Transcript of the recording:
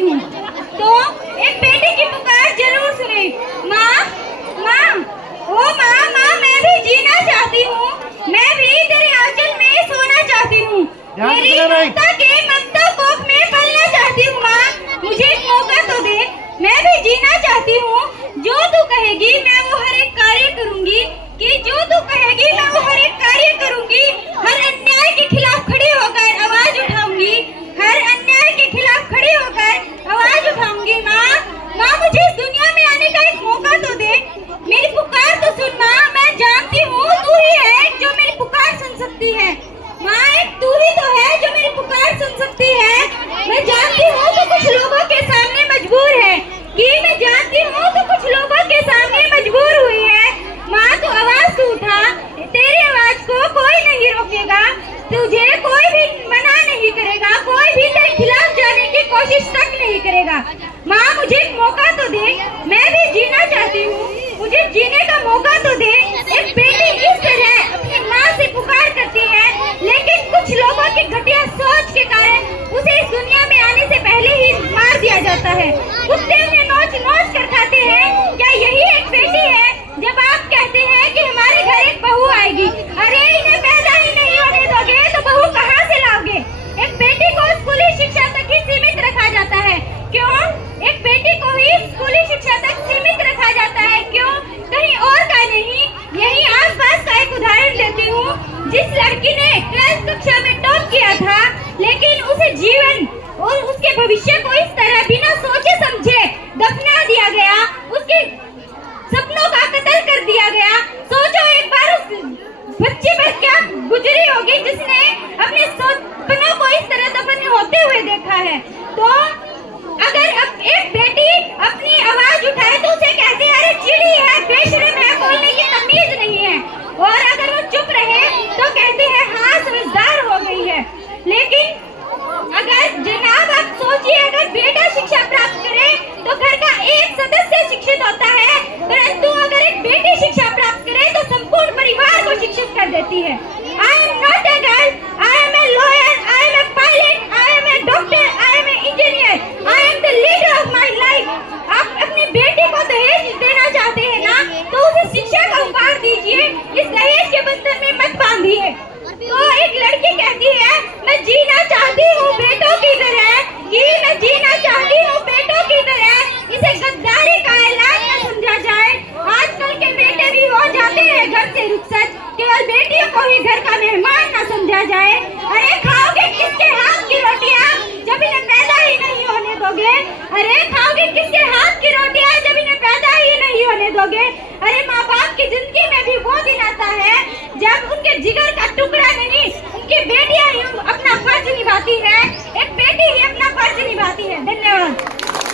हूँ। तो एक बेटी की पुकार जरूर सुने। माँ, माँ, ओ माँ, माँ, मैं भी जीना चाहती हूँ, मैं भी तेरे आंचल में सोना चाहती हूँ, तेरी ममता के ममता कोख में पलना चाहती हूँ। माँ, मुझे एक मौका तो दे, मैं भी जीना चाहती हूँ। जो तू कहेगी मैं वो हर एक कार्य करूँगी, कि जो तू कहेगी मैं वो हर एक कार्य करूँगी। हर अन्याय के खिलाफ खड़ी होकर आवाज उठाऊंगी, हर अन्याय के खिलाफ खड़ी होकर आवाज उठाऊंगी। माँ, माँ, मुझे इस दुनिया में आने का एक मौका तो दे, मेरी पुकार तो सुन। माँ, मैं जानती हूँ तू ही है जो मेरी पुकार सुन सकती है। माँ, एक तू ही तो है जो मेरी पुकार सुन सकती है। मैं जानती हूँ तो कुछ लोगों के सामने मजबूर है, कि मैं जानती हूँ तो कुछ लोगों के सामने मजबूर हुई है। माँ, तू आवाज तो उठा, तेरी आवाज को कोई नहीं रोकेगा, तुझे कोई भी मना नहीं करेगा, कोई भी तेरे खिलाफ जाने की कोशिश तक नहीं करेगा। माँ, मुझे एक मौका तो दे, मैं भी जीना चाहती हूँ, मुझे जीने का मौका तो दे। एक बेटी इस तरह अपनी माँ से पुकार करती है, लेकिन कुछ लोगों की घटिया सोच के कारण उसे इस दुनिया में आने से पहले ही मार दिया जाता है। कुत्ते उन्हें नोच नोच कर खाते हैं। क्या यही एक बेटी है? जब आप कहते हैं कि हमारे घर एक बहू आएगी, अरे इन्हें पैदा ही नहीं होने दोगे तो बहू कहाँ से लाओगे? एक बेटी को स्कूली शिक्षा तक ही सीमित रखा जाता है। क्यों? एक बेटी को ही स्कूली शिक्षा तक सीमित रखा जाता है, क्यों? कहीं और का नहीं। यही आसपास का एक उदाहरण देती हूँ। जिस लड़की ने 12th कक्षा में टॉप किया था, लेकिन उसे जीवन और उसके भविष्य को इस तरह बिना सोचे समझे दफना दिया गया, उसके सपनों का कत्ल कर दिया गया। सोचो एक बार उस बच्चे पर क्या गुजरी होगी जिसने अपने सपनों को इस तरह दफन होते हुए देखा है। तो अगर अब एक बेटी अपनी आवाज उठाए तो उसे कहते हैं अरे चिड़ी है, बेशरम है, बोलने की तमीज नहीं है। और अगर वो चुप रहे तो कहते हैं हाँ समझदार हो गई है। लेकिन अगर जनाब आप सोचिए, अगर बेटा शिक्षा प्राप्त करे तो घर का एक सदस्य शिक्षित होता है, परंतु अगर एक बेटी शिक्षा प्राप्त करे तो संपूर्ण परिवार को शिक्षित कर देती है। I am not a girl, I am a lawyer, I am a pilot, I am a doctor, I am a engineer, I am the leader of my life. आप अपनी बेटी को दहेज देना चाहते हैं ना, तो उसे शिक्षा का उपहार दीजिए, इस दहेज के बंधन में मत बांधिए। तो एक लड़की कहती है मैं जीना चाहती हूँ बेटों की तरह, कि मैं जीना चाहती हूँ बेटों की तरह। इसे गद्दारी का ऐलान न समझा जाए। आजकल के बेटे भी हो जाते हैं घर से रुखसत, केवल बेटियों को ही घर का मेहमान न समझा जाए। अरे खाओगे किसके हाथ की रोटियाँ जब इन्हें पैदा ही नहीं होने दोगे? अरे खाओगे किसके हाथ की रोटियाँ जब इन्हें पैदा ही नहीं होने दोगे? अरे माँ बाप की जिंदगी में भी वो दिन आता है जब उनके जिगर का टुकड़ा नहीं,